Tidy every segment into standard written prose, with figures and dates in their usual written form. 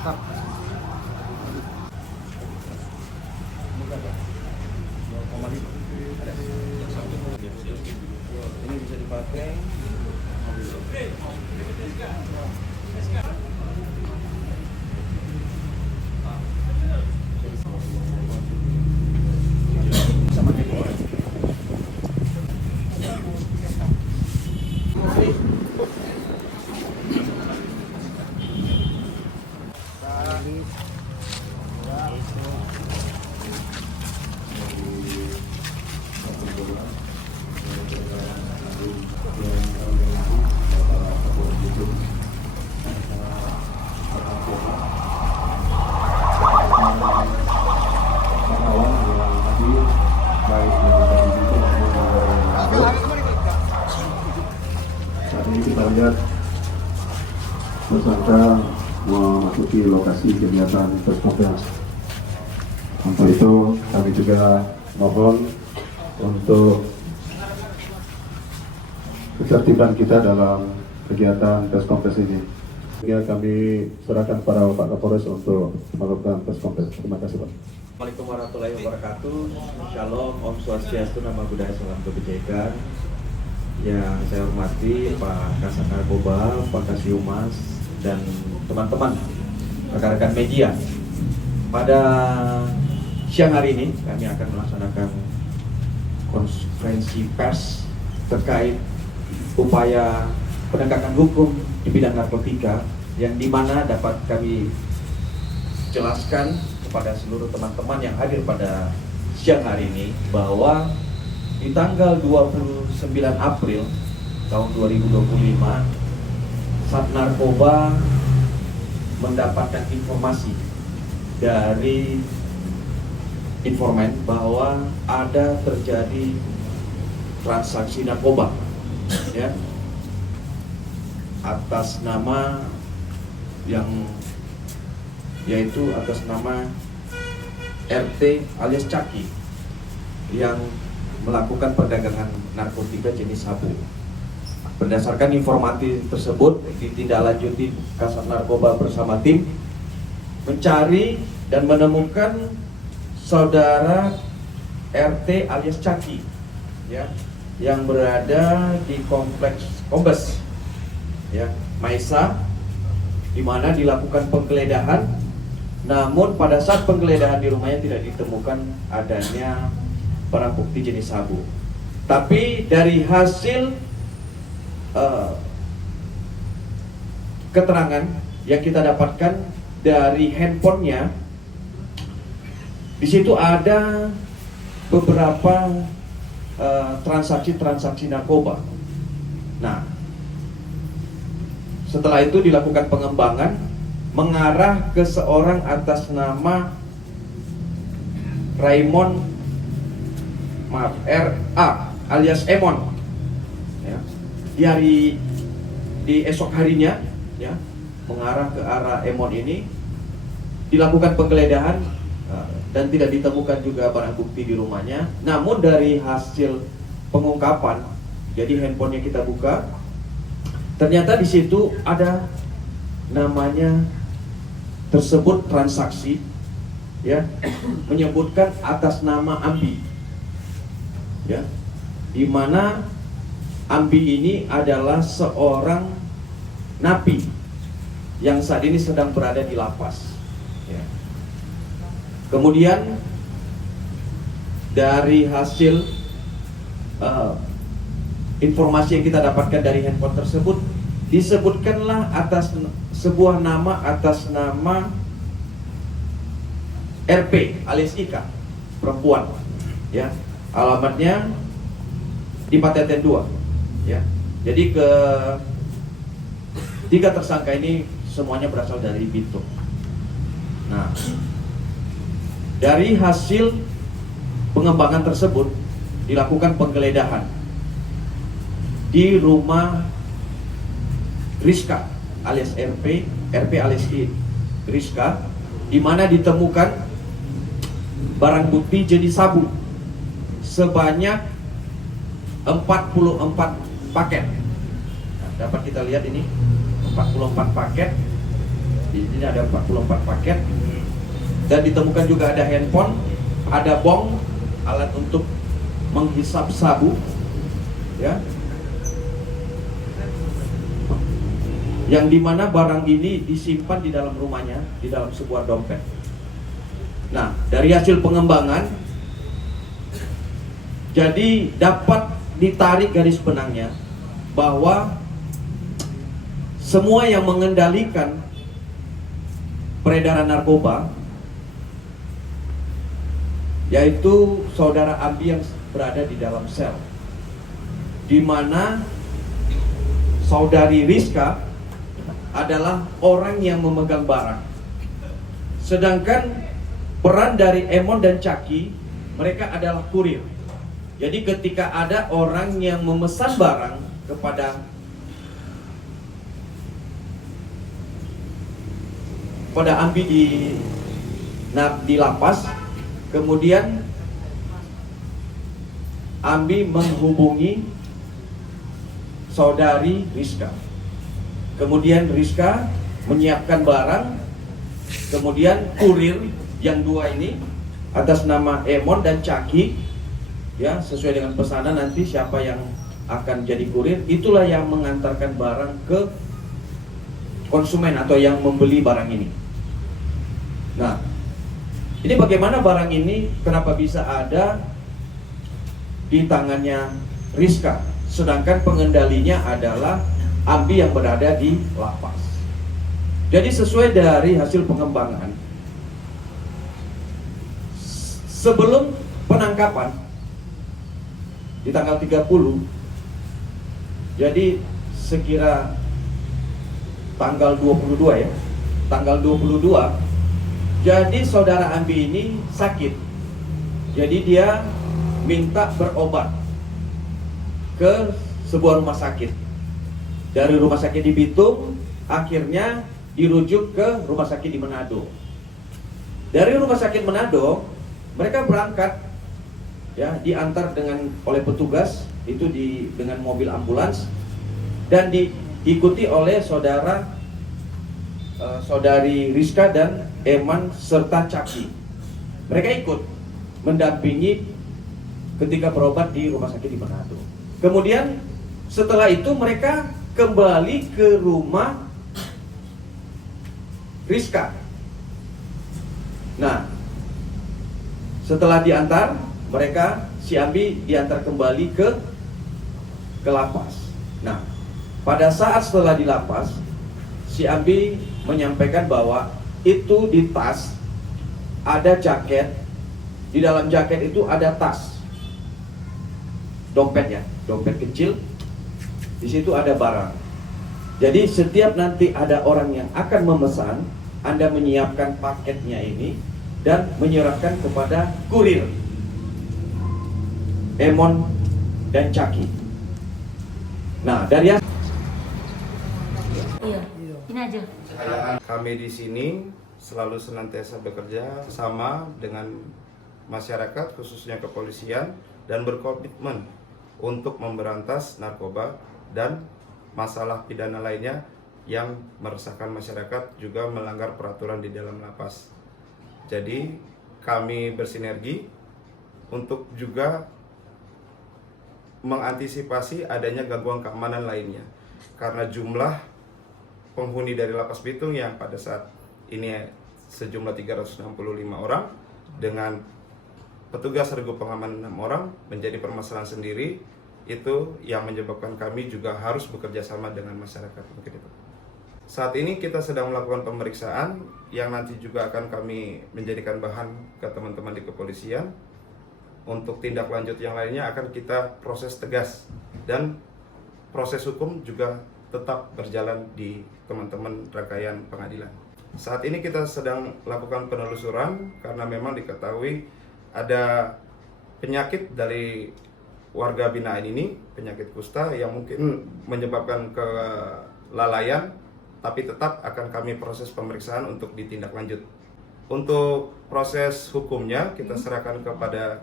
Ini bisa dipakai. Saat ini kita lihat tersangka memasuki lokasi kegiatan bertugas. Untuk itu kami juga mohon untuk ketertiban kita dalam kegiatan tes kompres ini. Ya, kami serahkan kepada Pak Kapolres untuk melakukan tes kompres. Terima kasih, Pak. Assalamualaikum warahmatullahi wabarakatuh. Shalom, Om Swastiastu, Nama Budaya, Salam Kebajikan. Yang saya hormati Pak Kasat Narkoba, Pak Kasih-Humas, dan teman-teman rekan-rekan media. Pada siang hari ini kami akan melaksanakan konferensi pers terkait upaya penegakan hukum di bidang narkotika, yang dimana dapat kami jelaskan kepada seluruh teman-teman yang hadir pada siang hari ini bahwa di tanggal 29 April tahun 2025 Sat Narkoba mendapatkan informasi dari informan bahwa ada terjadi transaksi narkoba, ya, atas nama yaitu atas nama RT alias Caki yang melakukan perdagangan narkotika jenis sabu. Berdasarkan informasi tersebut, ditindaklanjuti Kasat Narkoba bersama tim mencari dan menemukan saudara RT alias Caki, ya, yang berada di kompleks Kombes, ya, Maisa, di mana dilakukan penggeledahan. Namun pada saat penggeledahan di rumahnya tidak ditemukan adanya barang bukti jenis sabu. Tapi dari hasil keterangan yang kita dapatkan dari handphonenya, di situ ada beberapa transaksi narkoba. Nah, setelah itu dilakukan pengembangan mengarah ke seorang atas nama Raymond RA alias Emon, ya. Di esok harinya, ya, mengarah ke arah Emon ini dilakukan penggeledahan dan tidak ditemukan juga barang bukti di rumahnya. Namun dari hasil pengungkapan, jadi handphonenya kita buka, ternyata di situ ada namanya tersebut transaksi, ya, menyebutkan atas nama Ambi, ya, di mana Ambi ini adalah seorang napi yang saat ini sedang berada di lapas, ya. Kemudian dari hasil informasi yang kita dapatkan dari handphone tersebut, disebutkanlah atas sebuah nama atas nama RP alias Ika, perempuan, ya. Alamatnya di Pateten 2, ya. Jadi tiga tersangka ini semuanya berasal dari Bitung. Nah, dari hasil pengembangan tersebut dilakukan penggeledahan di rumah Rizka alias RP alias Rizka, di mana ditemukan barang bukti jenis sabu sebanyak 44 paket. Nah, dapat kita lihat ini 44 paket Di sini ada 44 paket. Dan ditemukan juga ada handphone, ada bong, alat untuk menghisap sabu, ya. Yang dimana barang ini disimpan di dalam rumahnya, di dalam sebuah dompet. Nah, dari hasil pengembangan, jadi dapat ditarik garis benangnya bahwa semua yang mengendalikan peredaran narkoba, yaitu saudara Ambi yang berada di dalam sel, di mana saudari Rizka adalah orang yang memegang barang, sedangkan peran dari Emon dan Caki, mereka adalah kurir. Jadi ketika ada orang yang memesan barang kepada Ambi di lapas, kemudian Ambi menghubungi saudari Rizka. Kemudian Rizka menyiapkan barang, kemudian kurir yang dua ini atas nama Emon dan Caki, ya, sesuai dengan pesanan nanti siapa yang akan jadi kurir, itulah yang mengantarkan barang ke konsumen atau yang membeli barang ini. Nah, ini bagaimana barang ini kenapa bisa ada di tangannya Rizka, sedangkan pengendalinya adalah Ambi yang berada di lapas. Jadi sesuai dari hasil pengembangan, sebelum penangkapan di tanggal 30, jadi sekira tanggal 22 ya, tanggal 22, jadi saudara Ambi ini sakit. Jadi dia minta berobat ke sebuah rumah sakit. Dari rumah sakit di Bitung, akhirnya dirujuk ke rumah sakit di Manado. Dari rumah sakit Manado, mereka berangkat, ya, diantar oleh petugas itu dengan mobil ambulans dan diikuti oleh saudari Rizka dan Eman serta Caki. Mereka ikut mendampingi ketika berobat di rumah sakit di Manado. Kemudian setelah itu mereka kembali ke rumah Rizka. Nah, setelah diantar, si Ambi diantar kembali ke lapas. Nah, pada saat setelah di lapas, si Ambi menyampaikan bahwa itu di tas ada jaket, di dalam jaket itu ada tas, dompet ya, dompet kecil. Di situ ada barang. Jadi setiap nanti ada orang yang akan memesan, Anda menyiapkan paketnya ini dan menyerahkan kepada kurir Emon dan Caki. Nah, dari Iya, ini aja. Kami di sini selalu senantiasa bekerja sama dengan masyarakat, khususnya kepolisian, dan berkomitmen untuk memberantas narkoba dan masalah pidana lainnya yang meresahkan masyarakat, juga melanggar peraturan di dalam lapas. Jadi kami bersinergi untuk juga mengantisipasi adanya gangguan keamanan lainnya, karena jumlah penghuni dari Lapas Bitung yang pada saat ini sejumlah 365 orang dengan petugas regu pengamanan 6 orang menjadi permasalahan sendiri. Itu yang menyebabkan kami juga harus bekerja sama dengan masyarakat. Mungkin itu. Saat ini kita sedang melakukan pemeriksaan yang nanti juga akan kami menjadikan bahan ke teman-teman di kepolisian. Untuk tindak lanjut yang lainnya akan kita proses tegas, dan proses hukum juga tetap berjalan di teman-teman rangkaian pengadilan. Saat ini kita sedang lakukan penelusuran karena memang diketahui ada penyakit dari warga binaan ini, penyakit kusta yang mungkin menyebabkan kelalaian, tapi tetap akan kami proses pemeriksaan untuk ditindaklanjut. Untuk proses hukumnya kita serahkan kepada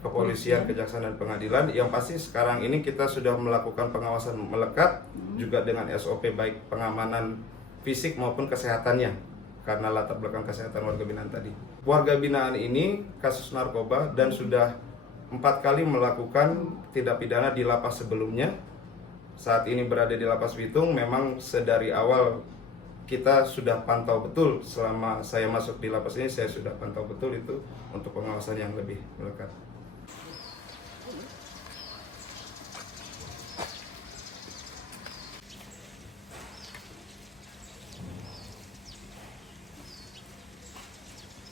kepolisian, kejaksaan, dan pengadilan. Yang pasti sekarang ini kita sudah melakukan pengawasan melekat juga dengan SOP baik pengamanan fisik maupun kesehatannya karena latar belakang kesehatan warga binaan tadi. Warga binaan ini kasus narkoba dan sudah 4 kali melakukan tindak pidana di lapas sebelumnya. Saat ini berada di Lapas Bitung. Memang sedari awal kita sudah pantau betul, selama saya masuk di lapas ini saya sudah pantau betul itu untuk pengawasan yang lebih melekat.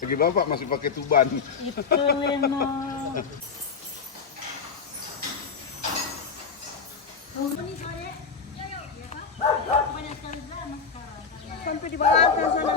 Bagi bapak masih pakai tuban. Itu Leno. Sampai di bawah sana